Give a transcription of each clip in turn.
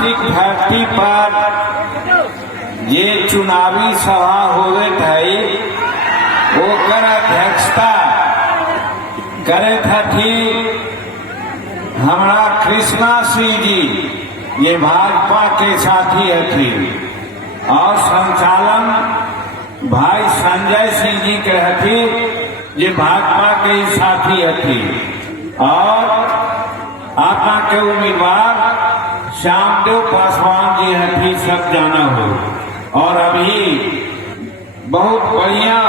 ऐतिहासिक धरती पर ये चुनावी सभा होवे थी, ओकर अध्यक्षता करे थी हमारा कृष्णा सिंह जी, ये भाजपा के साथी थी, और संचालन भाई संजय सिंह जी के थी, ये भाजपा के साथी थी, और आपा के उम्मीदवार श्यामदेव पासवान जी थी, सब जाना हो। और अभी बहुत बढ़िया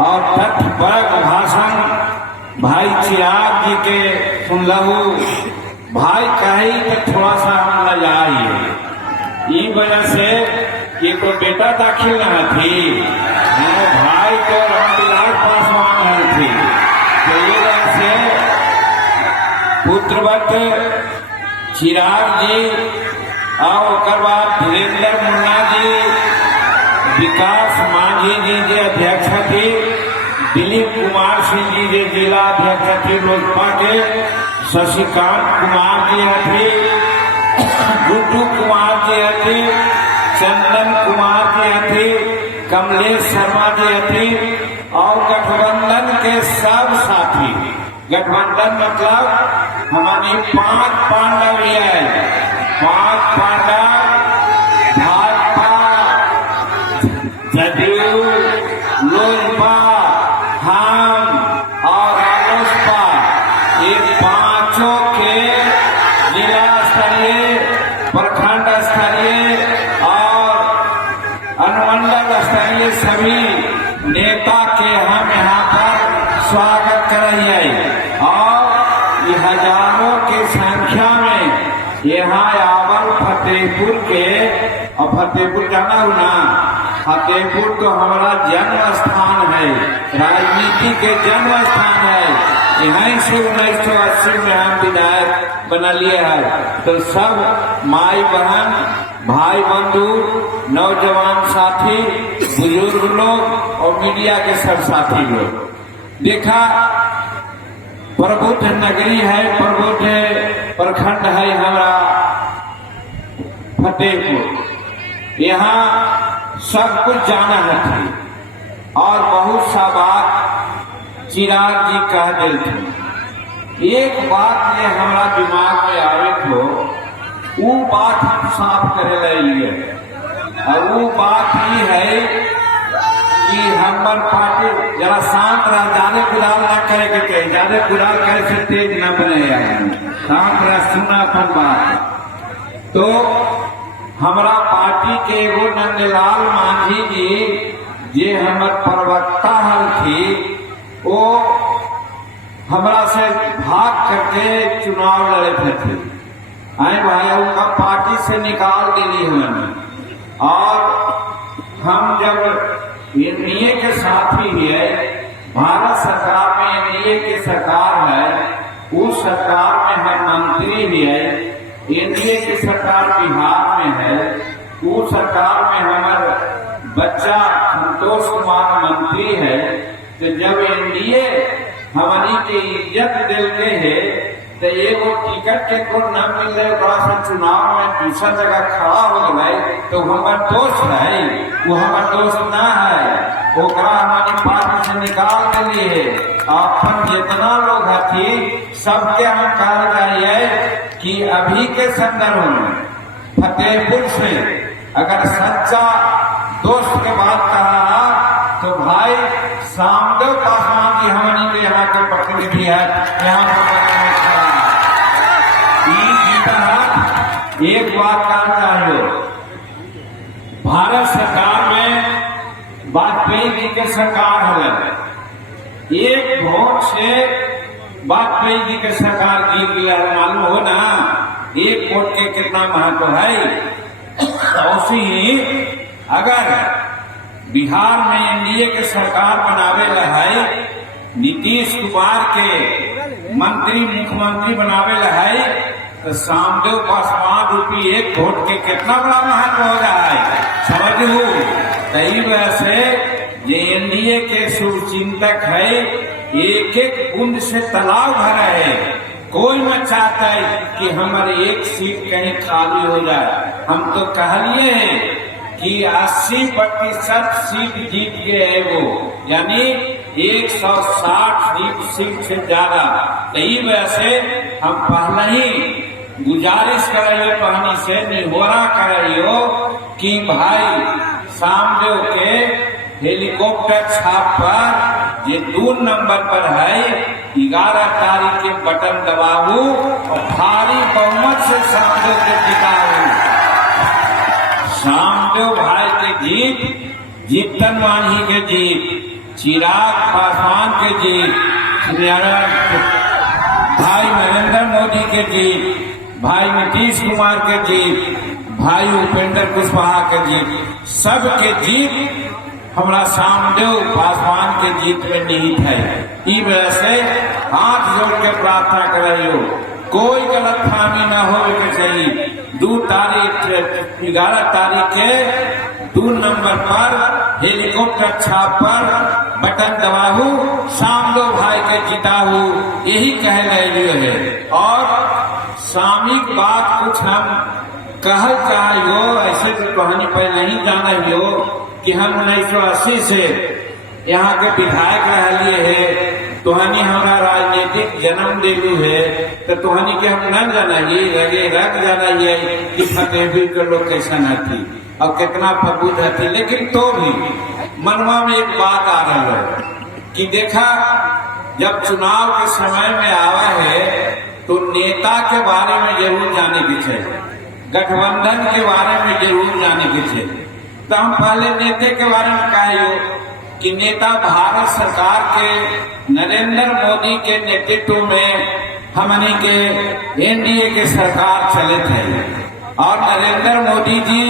और तथ्यपरक भाषण भाई चिराग जी के सुन लहू। भाई कही तो थोड़ा सा हम न जाइए, ये वजह से ये तो बेटा दाखिल न थी, भाई को रामविलास पासवान थी, तो ये वजह से पुत्रवत चिराग जी और बाद धीरेन्द्र मुन्ना जी, विकास मांझी जी जो अध्यक्ष थे, दिलीप कुमार सिंह जी जो जिला अध्यक्ष थे लोजपा के, शशिकांत कुमार जी थे, गुड्डू कुमार जी थे, चंदन कुमार जी थे, कमलेश शर्मा जी थे, और गठबंधन के सब साथी। गठबंधन मतलब हमारी 5 पांडव है, 5 पांडव भाजपा, जदयू, लोजपा, हम और रालोसपा, ये पांचों के जिला स्तरीय, प्रखंड स्तरीय और अनुमंडल स्तरीय सभी नेता के हम यहाँ पर स्वागत करेंगे। और ये हजारों की संख्या में यहाँ आवल फतेहपुर के, और फतेहपुर जाना हो ना, फतेहपुर तो हमारा जन्म स्थान है, राजनीति के जन्म स्थान है। यहीं से 1980 में हम विधायक बना लिए हैं। तो सब माई बहन, भाई बंधु, नौजवान साथी, बुजुर्ग लोग और मीडिया के सब साथी लोग, देखा प्रबुद्ध नगरी है, प्रबुद्ध प्रखंड है हमारा फतेहपुर। यहाँ सब कुछ जाना है और बहुत सा बात चिराग जी कह देते। एक बात ये हमारा दिमाग में आवे तो वो बात हम साफ करे लिए, और वो बात ये है कि हमार पार्टी जरा शांत रह, ज्यादा गुलाल ना करे के चाहिए, ज्यादा गुलाल करे से तेज न बने, शांत रह, सुना अपन बात। तो हमारा पार्टी के एगो नंदलाल मांझी जी जे हमार प्रवक्ता हल थी, वो हमरा से भाग करके चुनाव लड़े थे। आए भाई उनका पार्टी से निकाल दिली हमने, और हम जब एनडीए के साथी है, भारत सरकार में एनडीए की सरकार है, उस सरकार में हम मंत्री भी है, एनडीए की सरकार बिहार में है, उस सरकार में हमारा बच्चा संतोष कुमार मंत्री है। तो जब एनडीए हमारी के इज्जत दिल के है, तो एगो टिकट के को न मिल रहे, से चुनाव में दूसरा जगह खड़ा हो गए, तो हमार दोस्त है, वो हमार दोस्त ना है, ओकरा हमारी पार्टी से निकाल दिली है। अपन जितना लोग थी सबके हम कहा चाहिए कि अभी के संदर्भ में फतेहपुर से अगर सच्चा दोस्त के बात कहा तो भाई श्यामदेव पासवान जी हमारी के यहाँ के प्रतिनिधि है, यहाँ एक बात कहना चाहिए, भारत सरकार में वाजपेयी जी के सरकार है, एक वोट से वाजपेयी जी के सरकार जीत गया, मालूम हो ना, एक वोट के कितना महत्व है। उसी ही अगर बिहार में एनडीए के सरकार बनावे है, नीतीश कुमार के मंत्री मुख्यमंत्री बनावे है, तो श्यामदेव पासवान रूपी एक वोट के कितना बड़ा महत्व हो रहा है, समझ लो। तही वजह से ये एनडीए के शुभचिंतक है, एक एक बूंद से तालाब भरा है, कोई न चाहता है कि हमारे एक सीट कहीं खाली हो जाए। हम तो कहलिए हैं कि 80% सीट जीत गए है वो, यानी 160 सीट से ज्यादा। यही वजह से हम पहले ही गुजारिश कराइए, पानी से निहोरा कराइयो कि भाई सामदेव के हेलीकॉप्टर छाप पर ये 2 नंबर पर है, 11 तारीख के बटन दबाऊ और भारी बहुमत से सामदेव के जिताऊ। सामदेव भाई के जीत, जीतन मांझी के जीत, चिराग पासवान के जीत, भाई नरेंद्र मोदी के जीत, भाई नीतीश कुमार के जीत, भाई उपेंद्र कुशवाहा के जीत, सबके जीत हमारा सामदेव पासवान के जीत में निहित है। इस वजह से हाथ जोड़ के प्रार्थना कर रही हो, कोई गलत फहमी न हो के चाहिए। 11 तारीख के 2 नंबर पर हेलीकॉप्टर छाप पर बटन दबाहू, सामदेव भाई के जिताहू, यही कह रहे है। और सामयिक बात कुछ हम कहल चाहिए, ऐसे तो कहानी पहले नहीं जाना हो कि हम 1980 से यहाँ के विधायक रह लिए है, तुहनी हमारा राजनीतिक जन्म देलू है, तो तुहनी के हम न जानाइए, लगे रख जानाइए कि फतेहपुर के लोग कैसन हथी और कितना प्रबुद्ध हथी। लेकिन तो भी मनवा में एक बात आ रहा है कि देखा, जब चुनाव के समय में आवा है तो नेता के बारे में जरूर जाने की चाहिए, गठबंधन के बारे में जरूर जाने की चाहिए। तो हम पहले नेता के बारे में कहे कि नेता भारत सरकार के नरेंद्र मोदी के नेतृत्व में हमने के एनडीए के सरकार चले थे। और नरेंद्र मोदी जी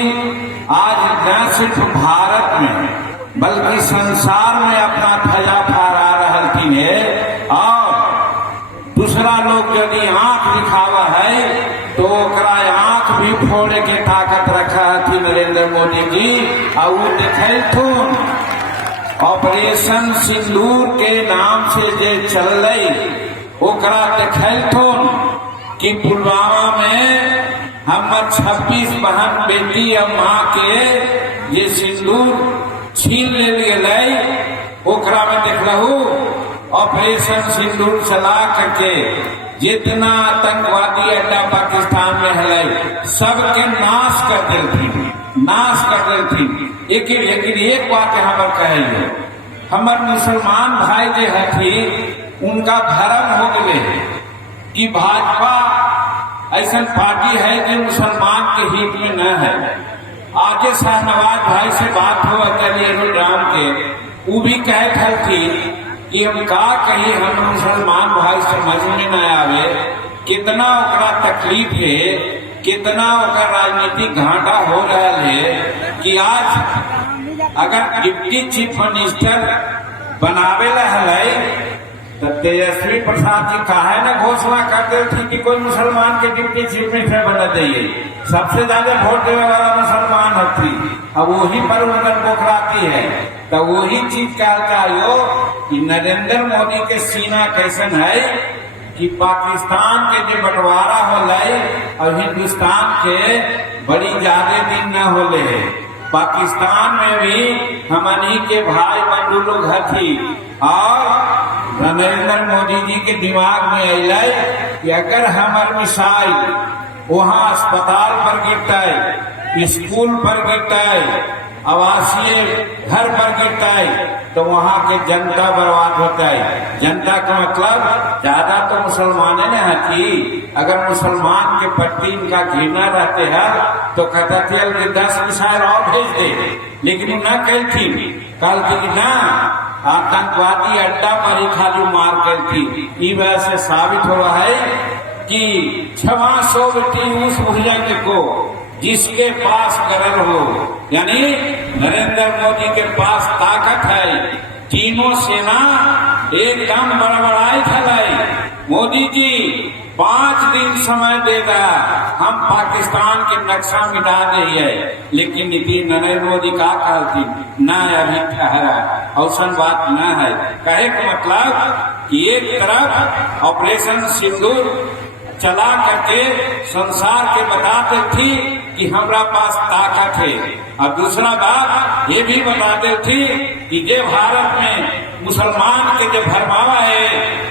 आज न सिर्फ भारत में बल्कि संसार में अपना ध्वजा फहरा रहती है। और दूसरा लोग यदि आंख दिखावा है तो आंख भी फोड़े के ताकत रखा थी नरेंद्र मोदी जी। और वो देखलथुन ऑपरेशन सिंदूर के नाम से जे चल रही, ओकरा देखलथुन कि पुलवामा में हमर 26 बहन बेटी और माँ के ये सिंदूर छीन ले गए, ओकरा में देखलहू ऑपरेशन सिंदूर चला करके जितना आतंकवादी अड्डा पाकिस्तान में है सबके नाश कर देती, नाश कर देती। लेकिन एक बात यहाँ पर कहे, हमार मुसलमान भाई जो हथी उनका भरम हो गए कि भाजपा ऐसा पार्टी है जो मुसलमान के हित में न है। आगे शाहनवाज भाई से बात हो चलिए राम के, वो भी कहे थी कि हम का कही, हम मुसलमान भाई समझ में न आवे कितना ओकरा तकलीफ है, कितना ओकर राजनीतिक घाटा हो रहा है कि आज अगर डिप्टी चीफ मिनिस्टर बनावे है तो तेजस्वी प्रसाद जी काहे न घोषणा कर दे थी कि कोई मुसलमान के डिप्टी चीफ मिनिस्टर बना देंगे। सबसे ज्यादा वोट देने वाला मुसलमान थी, अब वही पर उनकर पोखराती है। तो वही चीज कहता हो कि नरेंद्र मोदी के सीना कैसन है कि पाकिस्तान के जो बंटवारा हो रहे और हिंदुस्तान के बड़ी ज्यादा दिन न होले है। पाकिस्तान में भी हमनी के भाई बंधु लोग हथी और नरेंद्र मोदी जी के दिमाग में अल कि अगर हमार मिसाइल वहाँ अस्पताल पर गिरता है, स्कूल पर गिरता है, आवासीय घर पर गिरता है तो वहाँ के जनता बर्बाद होता है। जनता का मतलब ज्यादा तो मुसलमान ने हथी, अगर मुसलमान के प्रति इनका घृणा रहते हैं तो कहता थे कि 10 मिसाइल और भेज दे, लेकिन न कही थी, कल थी ना आतंकवादी अड्डा पर ही खाली मार कर थी। इस वजह से साबित हो रहा है कि 600 बेटी उस भुजंग को जिसके पास गरल हो, यानी नरेंद्र मोदी के पास ताकत है। तीनों सेना एकदम बड़बड़ाई खलाई, मोदी जी 5 दिन समय देगा, हम पाकिस्तान के नक्शा मिटा रही है। लेकिन नीतीश नरेंद्र मोदी का कहती न अभी ठहरा, औसन बात न है। कहे का मतलब कि एक तरफ ऑपरेशन सिंदूर चला करके संसार के बताते थी कि हमारा पास ताकत है, और दूसरा बात ये भी बताते थी कि जे भारत में मुसलमान के जो भरमावा है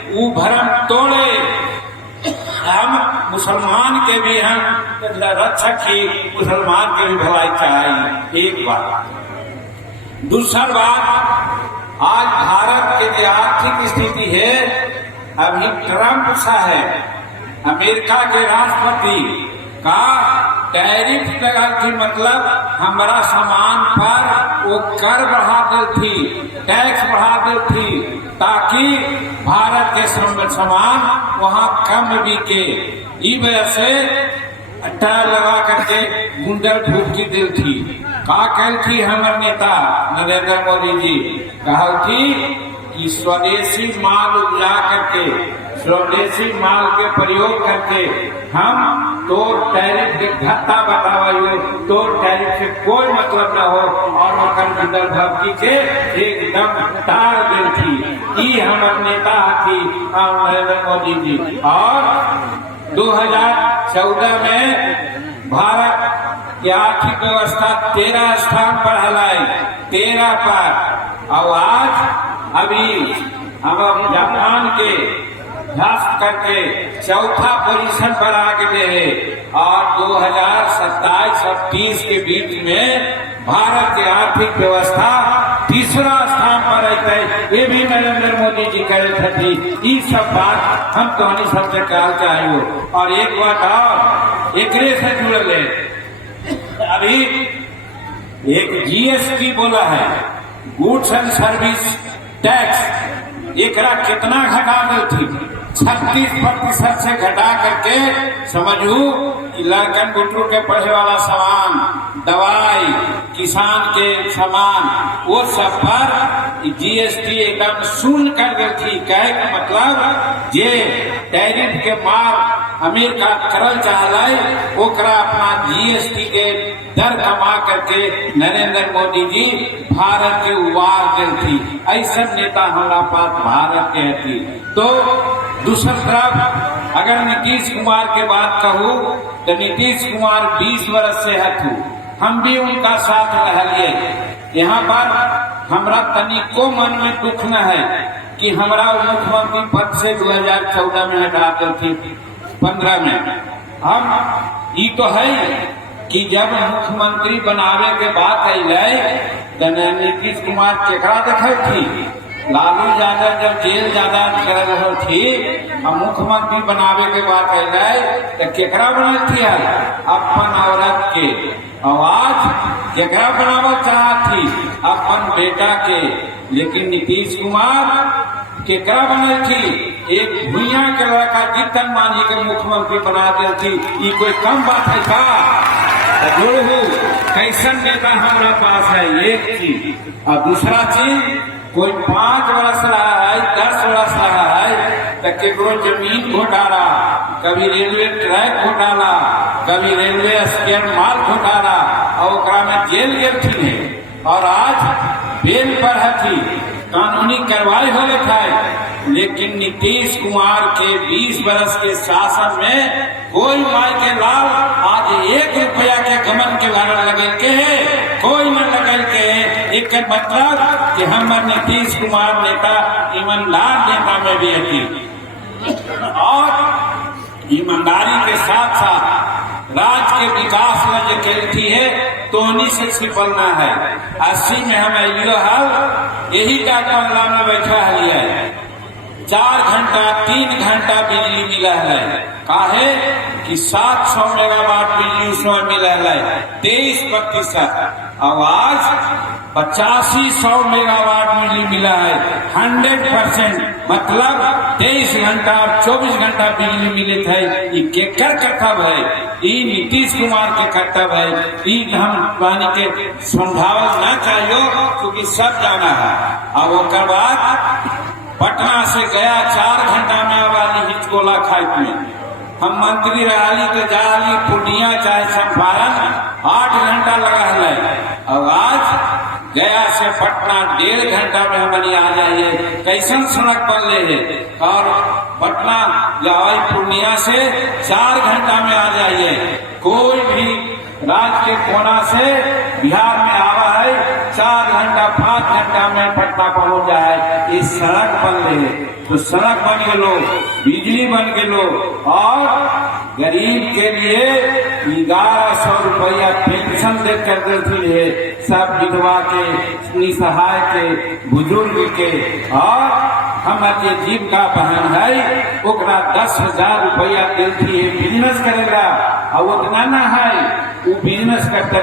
वो भरम तोड़े, हम मुसलमान के भी हम रक्षक ही, मुसलमान के भी भलाई चाहिए। एक बात। दूसरा बात, आज भारत के जो आर्थिक स्थिति है अभी ट्रंप सा है, अमेरिका के राष्ट्रपति का टैरिफ लगा थी, मतलब हमारा सामान पर वो कर बढ़ा दे थी, टैक्स बढ़ा दे थी, ताकि भारत के सामान वहाँ कम बिके। इस वजह से टैर लगा करके गुंडल फूकी दिल थी। का कल थी हमारे नेता नरेंद्र मोदी जी, कहा थी कि स्वदेशी माल उपजा करके, स्वदेशी माल के प्रयोग करके हम तो टैरिफ के घट्टा बतावाइयो, तो टैरिफ से कोई मतलब न हो, और गुंडल भक्ति के एकदम टार दिल थी। ये हमारे नेता थी नरेंद्र मोदी जी। और 2014 में भारत की आर्थिक व्यवस्था 13 स्थान पर हलाई, 13 पर। और आज अभी हम जापान के ध्वस्त करके चौथा पोजीशन पर आ गए हैं, और 2027 और 30 के बीच में भारत की आर्थिक व्यवस्था तीसरा स्थान पर रहता है। ये भी नरेंद्र मोदी जी करे थे। ये सब बात हम तो नहीं सबसे कहना चाहिए। और एक बात और एक से जुड़ल है, अभी एक जीएसटी बोला है, गुड्स एंड सर्विस टैक्स, एकरा कितना घटा दे थी, 36% से घटा करके समझू कि लड़कन गुटरू के पढ़े वाला सामान, दवाई, किसान के सामान, वो सब पर जीएसटी एकदम शून्य कर दी थी। कहे का मतलब जे टैरिफ के मार अमेरिका करल चाहल, ओकरा अपना जीएसटी के दर कमा करके नरेंद्र मोदी जी भारत के उबार दिल थी। ऐसा नेता हमारा पास भारत के थी। तो दूसरी तरफ अगर नीतीश कुमार के बात कहूँ तो नीतीश कुमार 20 वर्ष से हथू, हम भी उनका साथ रह लिए। यहाँ पर हमरा तनिको मन में दुख न है कि हमरा मुख्यमंत्री पद से 2014 में हटा दी थी, 15 में। हम ये तो है कि जब मुख्यमंत्री बनावे के बात अल तो नीतीश कुमार केकरा देखा थी, लालू यादव जब जेल ज्यादा कर रही थी और मुख्यमंत्री बनावे के बात अल तो केकरा बनल थी, अपन औरत के। आवाज केकरा बनावल चाहत थी, अपन बेटा के। लेकिन नीतीश कुमार केकरा बनल थी, एक भुइया के लड़का जीतन मांझी के मुख्यमंत्री बना दी थी। ये कोई कम बात है का? कैसन नेता हमारा पास है, एक चीज। और दूसरा चीज, कोई 5 वर्ष रहा है, 10 वर्ष रहा है तो केकरो जमीन घोटाला, कभी रेलवे ट्रैक घोटाला, कभी रेलवे स्केल माल घोटाला, और ओकरा में जेल गेल थी। और आज बेल पर थी, कानूनी कार्रवाई हो रखा है। लेकिन नीतीश कुमार के 20 वर्ष के शासन में कोई माई के लाल आज 1 रुपया के गमन के कारण लगे के है, कोई न लगल के है। एक मतलब कि हम नीतीश कुमार नेता ईमानदार नेता में भी है, और ईमानदारी के साथ साथ राज्य के विकास में जो खेलती है तो उन्हीं से छिपलना है। 80 में हम अलियो हल यही का कमला में बैठा है, 4 घंटा 3 घंटा बिजली मिला है। काहे कि 700 मेगावाट बिजली उसमें मिला है, 23%। आवाज 8500 मेगावाट बिजली मिला है, 100%। मतलब 23 घंटा 24 घंटा बिजली मिले थे। ये केकर कर्तव्य है? ये नीतीश कुमार के कर्तव्य है। ये हम पानी के समझावल न चाहिए, क्योंकि सब जाना है। अब ओकर बाद पटना से गया 4 घंटा में वाली हिचकोला खाई में, हम मंत्री रही तो जाली पूर्णिया चाहे चंपारण 8 घंटा लगा है। और आज गया से पटना 1.5 घंटा में हमारी आ जाइए। कैसन सड़क बन ले है। और पटना या पूर्णिया से 4 घंटा में आ जाइए। कोई भी राज्य के कोना से बिहार में आवा है 4 घंटा 5 घंटा में पटना पहुंच जाए। इस सड़क बन रहे तो सड़क बन के लो, बिजली बन के लो, और गरीब के लिए 1100 रुपया पेंशन देकर देती है। सब विधवा के, निसहाय के, बुजुर्ग के। और हमारे जीविका बहन है ओकरा 10,000 रुपया देती है। बिजनेस करेगा और उतना ना है, वो बिजनेस करते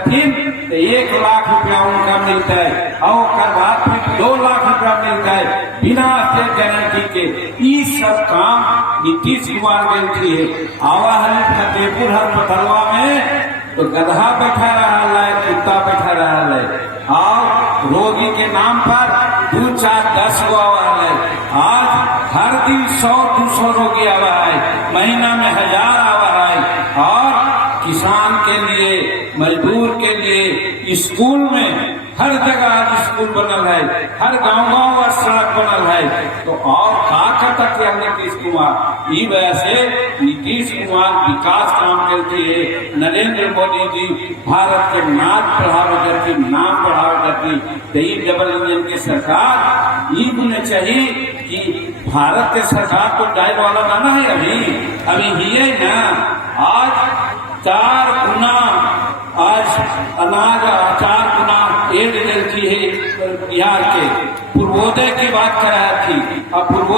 तो 1 लाख रुपया उनका मिलता है। और बाद में 2 लाख रुपया मिलता है बिना स्टेट गारंटी के। ये सब काम नीतीश कुमार देती है। आवा है फतेहपुर अस्पतालवा में तो गधा बैठा रहा है, कुत्ता बैठा रहा है। और रोगी के नाम पर 2, 4, 10 गो आवा है। आज हर दिन 100-200 रोगी आवा है, महीना में 1000 आवा है। और किसान के लिए, मजदूर के लिए स्कूल में हर जगह स्कूल बनल है, हर गांव और सड़क बनल है। तो और का करता है नीतीश कुमार। ई वजह से नीतीश कुमार विकास काम करती है। नरेंद्र मोदी जी भारत के नाम बढ़ावे करती, नाम बढ़ावे करती। तो डबल इंजन की सरकार ई होने चाहिए कि भारत के सरकार तो डायल वाला गाना है। अभी ही है ना। आज 4 गुना आज अनाज 4 गुना एड देती है बिहार के। पूर्वोदय की बात कर रही थी। अब